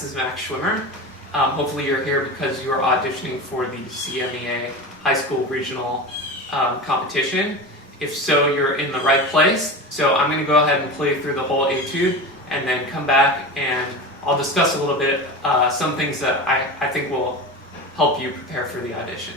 this is Max Schwimmer. Hopefully you're here because you're auditioning for the CMEA High School Regional competition. If so, you're in the right place. So I'm going to go ahead and play through the whole etude and then come back and I'll discuss a little bit some things that I think will help you prepare for the audition.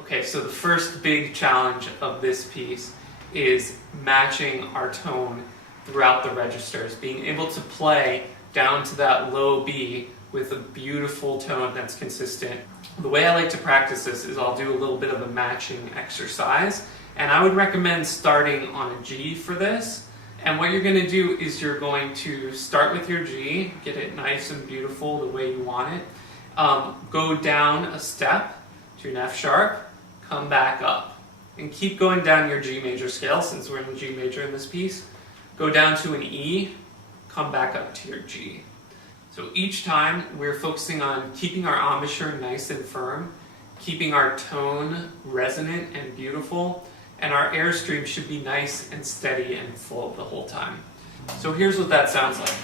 Okay, so the first big challenge of this piece is matching our tone throughout the registers, being able to play down to that low B with a beautiful tone that's consistent. The way I like to practice this is I'll do a little bit of a matching exercise, and I would recommend starting on a G for this. And what you're going to do is you're going to start with your G, get it nice and beautiful the way you want it, go down a step to an F sharp, come back up, and keep going down your G major scale since we're in G major in this piece. Go down to an E, come back up to your G. So each time we're focusing on keeping our embouchure nice and firm, keeping our tone resonant and beautiful, and our airstream should be nice and steady and full the whole time. So here's what that sounds like.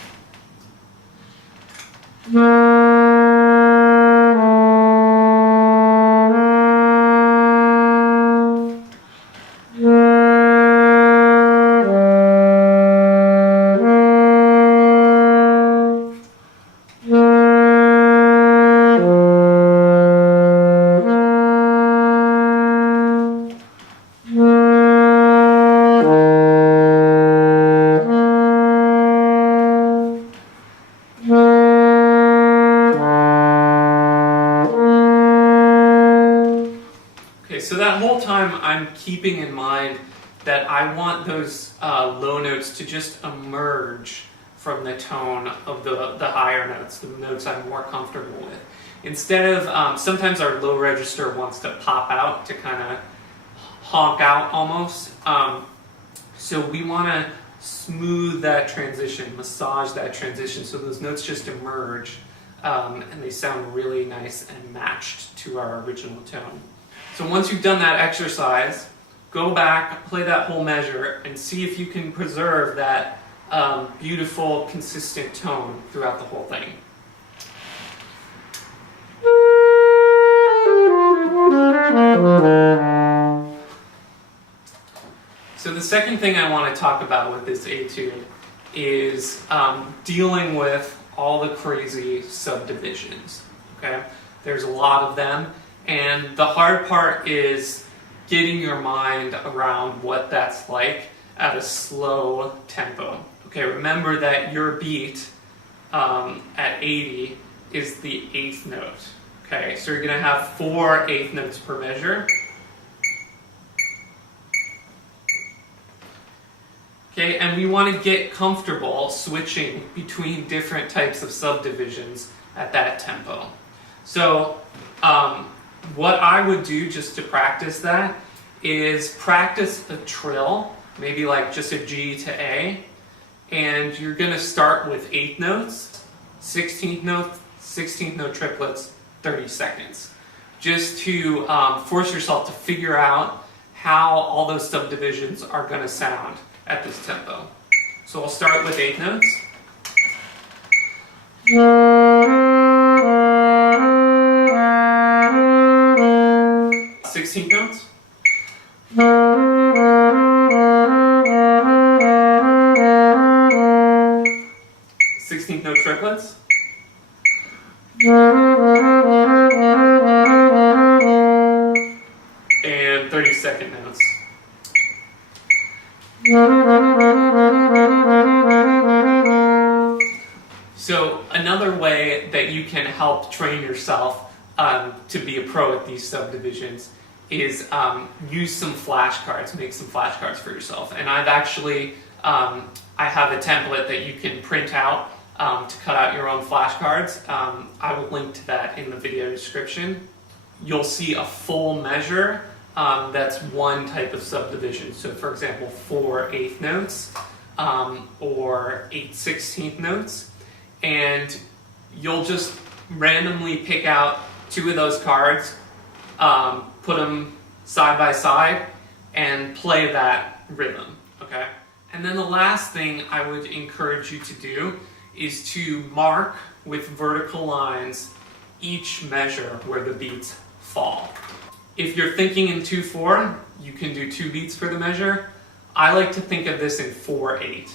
So that whole time I'm keeping in mind that I want those low notes to just emerge from the tone of the higher notes, the notes I'm more comfortable with. Instead of, sometimes our low register wants to pop out to kind of honk out almost. So we want to smooth that transition, massage that transition so those notes just emerge and they sound really nice and matched to our original tone. So once you've done that exercise, go back, play that whole measure, and see if you can preserve that beautiful, consistent tone throughout the whole thing. So the second thing I want to talk about with this etude is dealing with all the crazy subdivisions. Okay, there's a lot of them, And the hard part is getting your mind around what that's like at a slow tempo. Okay, remember that your beat at 80 is the 8th note. Okay, so you're going to have 4 8th notes per measure. Okay, and we want to get comfortable switching between different types of subdivisions at that tempo. So what I would do just to practice that is practice a trill, maybe like just a G to A, and you're going to start with 8th notes, 16th note triplets, 30 seconds, just to force yourself to figure out how all those subdivisions are going to sound at this tempo. So I'll start with 8th notes. 16th notes. 16th note triplets. And 30-second notes. So another way that you can help train yourself to be a pro at these subdivisions is use some flashcards, make some flashcards for yourself. And I've actually, I have a template that you can print out to cut out your own flashcards. I will link to that in the video description. You'll see a full measure that's one type of subdivision. So for example, 4 8th notes or 8 16th notes. And you'll just randomly pick out 2 of those cards, put them side by side, and play that rhythm, okay? And then the last thing I would encourage you to do is to mark with vertical lines each measure where the beats fall. If you're thinking in 2/4, you can do 2 beats for the measure. I like to think of this in 4/8,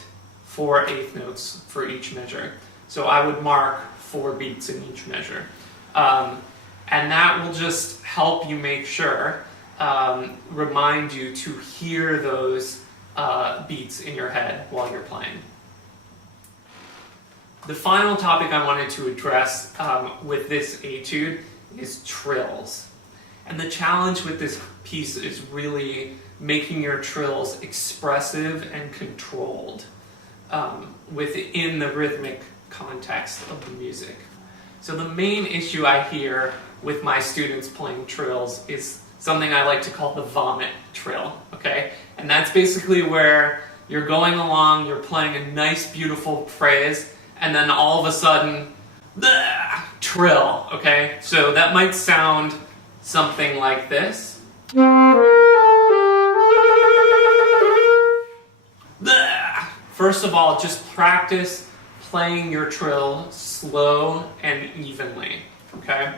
4 8th notes for each measure. So I would mark 4 beats in each measure. And that will just help you make sure, remind you to hear those beats in your head while you're playing. The final topic I wanted to address with this etude is trills. And the challenge with this piece is really making your trills expressive and controlled within the rhythmic context of the music. So the main issue I hear with my students playing trills is something I like to call the vomit trill, okay? And that's basically where you're going along, you're playing a nice, beautiful phrase, and then all of a sudden, trill, okay? So that might sound something like this. First of all, just practice playing your trill slow and evenly, okay?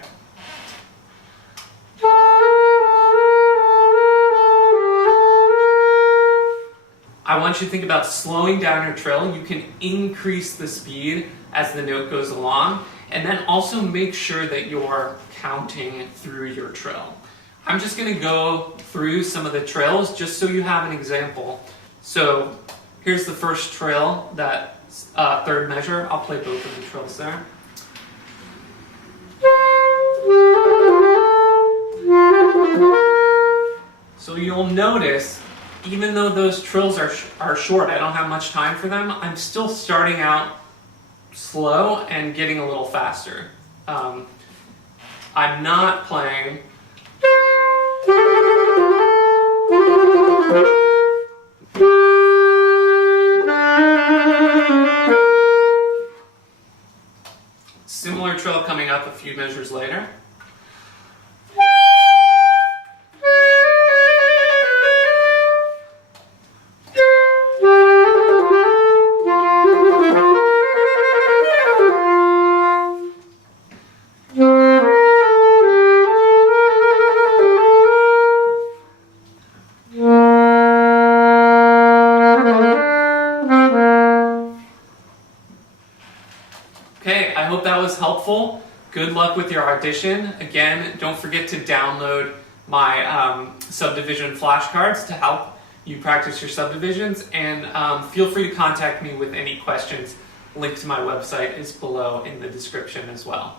I want you to think about slowing down your trill. You can increase the speed as the note goes along, and then also make sure that you're counting through your trill. I'm just going to go through some of the trills just so you have an example. So here's the first trill, that third measure. I'll play both of the trills there. So you'll notice, even though those trills are short, I don't have much time for them, I'm still starting out slow and getting a little faster. I'm not playing similar trill coming up a few measures later. Okay, I hope that was helpful. Good luck with your audition. Again, don't forget to download my subdivision flashcards to help you practice your subdivisions, and feel free to contact me with any questions. Link to my website is below in the description as well.